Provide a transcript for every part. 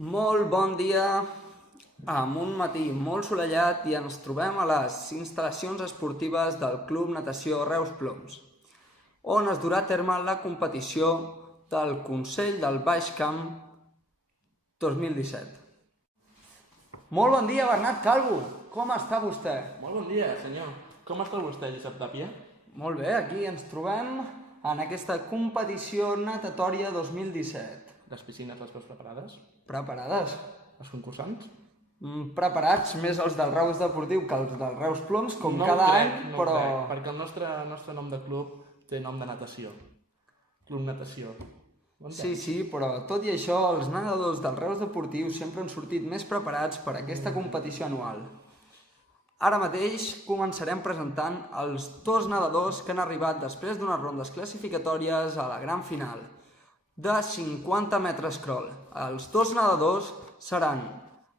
Molt bon dia, amb un matí molt solellat i ens trobem a les instal·lacions esportives del Club Natació Reus Ploms, on es durà a terme la competició del Consell del Baix Camp 2017. Molt bon dia, Bernat Calvo, com està vostè? Molt bon dia, senyor. Com està vostè, Josep Tàpia? Molt bé, aquí ens trobem en aquesta competició natatòria 2017. Les piscines les veus preparades? Preparades? Els concursants? Preparats més els del Reus Deportiu que els del Reus Ploms, com No cada ho crec, any, no però... ho crec, perquè el nostre nom de club té nom de natació. Club Natació. Sí, però tot i això, els nedadors del Reus Deportiu sempre han sortit més preparats per a aquesta competició anual. Ara mateix començarem presentant els dos nedadors que han arribat després d'unes rondes classificatòries a la gran final de 50 metres crawl. Els dos nedadors seran,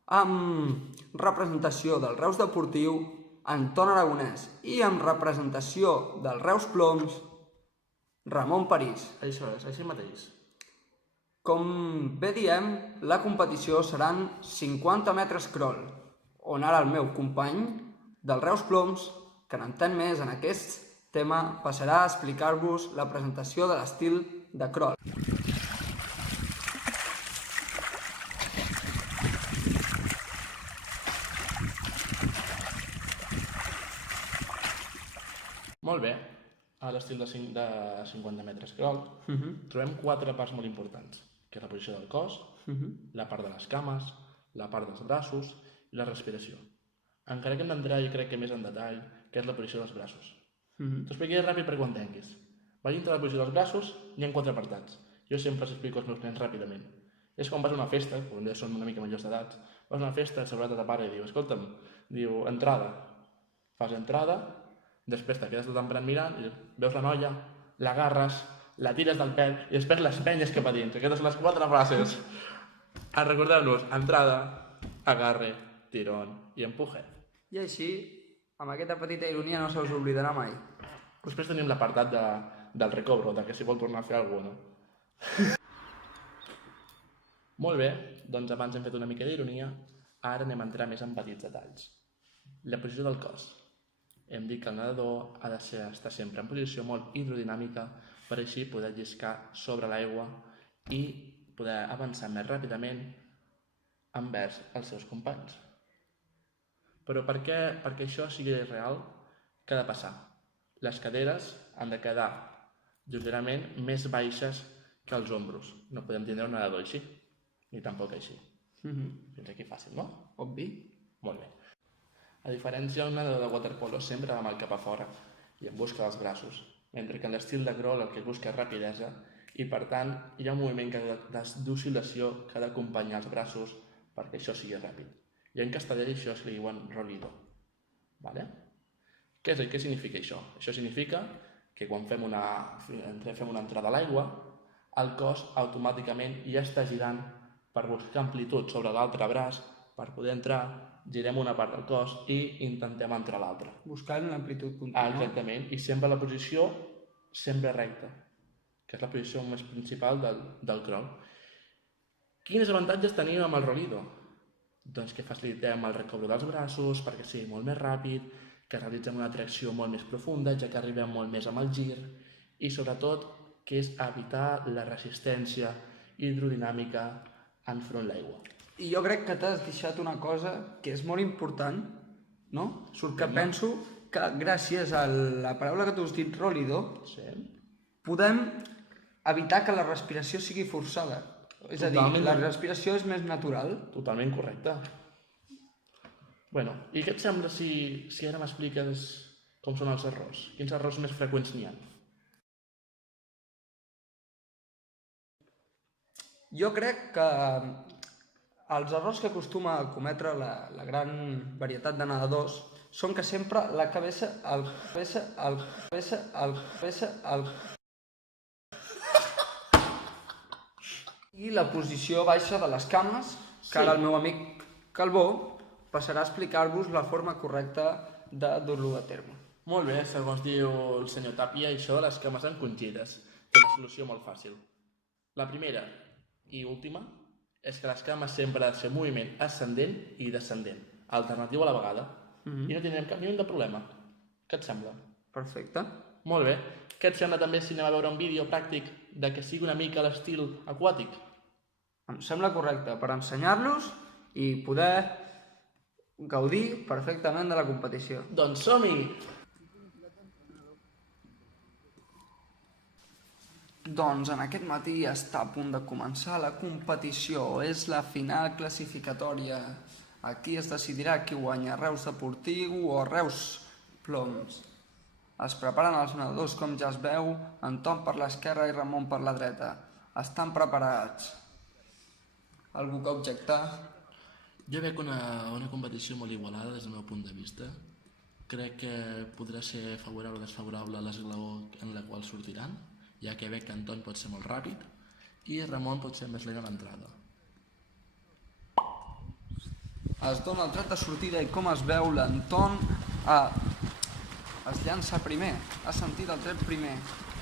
amb representació del Reus Deportiu, Anton Aragonès, i amb representació del Reus Ploms, Ramon París. Això és, així mateix. Com bé diem, la competició seran 50 metres crawl, on ara el meu company del Reus Ploms, que n'entén més en aquest tema, passarà a explicar-vos la presentació de l'estil de crawl. Molt bé. A l'estil de 50 metres crawl, trobem 4 parts molt importants, que és la posició del cos, la part de les cames, la part dels braços i la respiració. Encara que hem d'entrar, jo crec que més en detall, que és la posició dels braços. T'ho explicaré ràpid perquè ho entenguis. Vaig entrar a la posició dels braços, hi ha 4 apartats. Jo sempre els explico als meus nens ràpidament. És quan vas a una festa, quan ja són una mica majors d'edat, vas a una festa, el seguretat de pare i diu, escolta'm, diu, entrada. Fas entrada, després te quedes tot emprant mirant, i veus la noia, l'agarres, la tires del pèl i després les penyes cap a dins. Aquestes són les 4 frases. Recordeu-nos, entrada, agarre, tirón i empuje. I així, amb aquesta petita ironia no se us oblidarà mai. Després tenim l'apartat del recobro, de que si vol tornar a fer alguna cosa, no? Molt bé, doncs abans hem fet una mica d'ironia, ara anem a entrar més en petits detalls. La posició del cos. Hem dit que el nedador ha d'estar sempre en posició molt hidrodinàmica per així poder lliscar sobre l'aigua i poder avançar més ràpidament envers els seus companys. Però perquè això sigui real, què ha de passar? Les caderes han de quedar lleugerament més baixes que els ombros. No podem tindre un nedador així, ni tampoc així. Fins aquí fàcil, no? Obvi. Molt bé. A diferència d'un nedador de waterpolo sempre va amb el cap a fora i en busca dels braços, mentre que en l'estil de crawl el que es busca és rapidesa i per tant hi ha un moviment d'oscil·lació que ha d'acompanyar els braços perquè això sigui ràpid. I en castellà això se li diuen rolido. Vale? Què significa això? Això significa que quan fem una entrada a l'aigua, el cos automàticament ja està girant per buscar amplitud sobre l'altre braç per poder entrar, girem una part del cos i intentem entrar a l'altra. Buscant l'amplitud contínua. Exactament, i sempre la posició sempre recta, que és la posició més principal del crawl. Quins avantatges tenim amb el rolido? Doncs que facilitem el recobro dels braços perquè sigui molt més ràpid, que realitzem una tracció molt més profunda, ja que arribem molt més amb el gir, i sobretot que és evitar la resistència hidrodinàmica enfront l'aigua. I jo crec que t'has deixat una cosa que és molt important, no? Que penso que gràcies a la paraula que tu has dit, rolido, podem evitar que la respiració sigui forçada. És a dir, la respiració és més natural. Totalment correcte. Bueno, i què et sembla si ara m'expliques com són els errors? Quins errors més freqüents n'hi ha? Jo crec que els errors que acostuma a cometre la gran varietat de nedadors són que sempre la cabeza i la posició baixa de les cames, que ara el meu amic Calvó passarà a explicar-vos la forma correcta de dur-lo a terme. Molt bé, segons diu el senyor Tàpia, això de les cames encongides té una solució molt fàcil. La primera i última és que les cames sempre ha de ser moviment ascendent i descendent, alternatiu a la vegada, i no tindrem cap nivell de problema. Què et sembla? Perfecte. Molt bé. Què et sembla també si anem a veure un vídeo pràctic de que sigui una mica l'estil aquàtic? Em sembla correcte, per ensenyar-los i poder gaudir perfectament de la competició. Doncs som-hi! Doncs en aquest matí està a punt de començar la competició. És la final classificatòria. Aquí es decidirà qui guanya, Reus Deportiu o Reus Ploms. Es preparen els nedadors, com ja es veu, Anton per l'esquerra i Ramon per la dreta. Estan preparats. Algú que objectar? Jo veig una competició molt igualada des del meu punt de vista. Crec que podrà ser favorable o desfavorable a l'esglaó en la qual sortiran, ja que veig que Anton pot ser molt ràpid i Ramon pot ser més lent a l'entrada. Es dona el tret de sortida i com es veu l'Anton es llança primer, ha sentit el tret primer,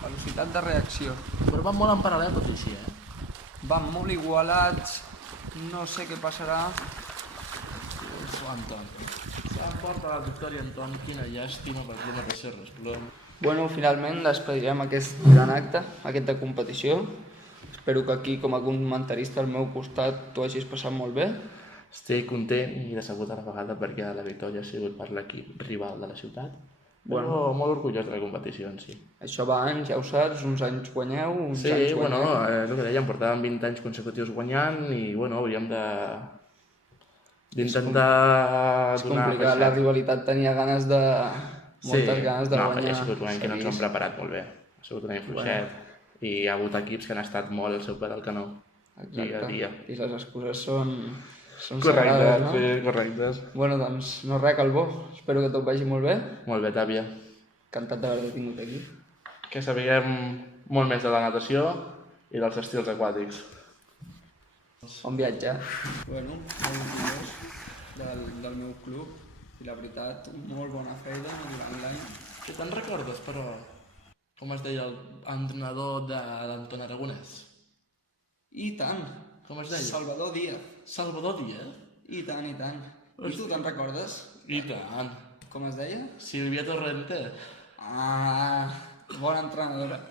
velocitat de reacció. Però van molt en paral·lel tot i així, Van molt igualats, no sé què passarà. Anton. S'emporta la victòria Anton, quina llàstima per Ploma de Serres, Plom. Bueno, finalment despedirem aquest gran acte, aquest de competició. Espero que aquí, com a comentarista al meu costat, t'ho hagis passat molt bé. Estic content i decebut a la vegada perquè la victòria ha sigut per l'equip rival de la ciutat. Però molt orgullós de la competició en si. Això va anys, ja ho saps, uns anys guanyeu, uns Sí, anys bueno, guanyeu. és el que dèiem, portàvem 20 anys consecutius guanyant i, bueno, hauríem d'intentar És donar... complicat, la rivalitat tenia ganes de... moltes ganes de no, guanyar. perquè ha sigut un any que no ens hem preparat molt bé. Ha sigut un any fluixet i hi ha hagut equips que han estat molt al seu pla del canó, dia a dia. I les excuses són sagrades, no? Sí, correctes. Bueno, doncs, no res, Calbó. Espero que tot vagi molt bé. Molt bé, Tàvia. Encantat d'haver-te tingut aquí. Que sabíem molt més de la natació i dels estils aquàtics. Bon viatge. Bueno, molt orgullós del meu club i la veritat, molt bona feina durant l'any. Que te'n recordes, però, com es deia l'entrenador de l'Anton Aragonès? I tant. Com es deia? Salvador Díaz. Salvador Díaz? I tant, i tant. I tu te'n recordes? I tant. Com es deia? Sílvia Torrente. Ah, bona entrenadora.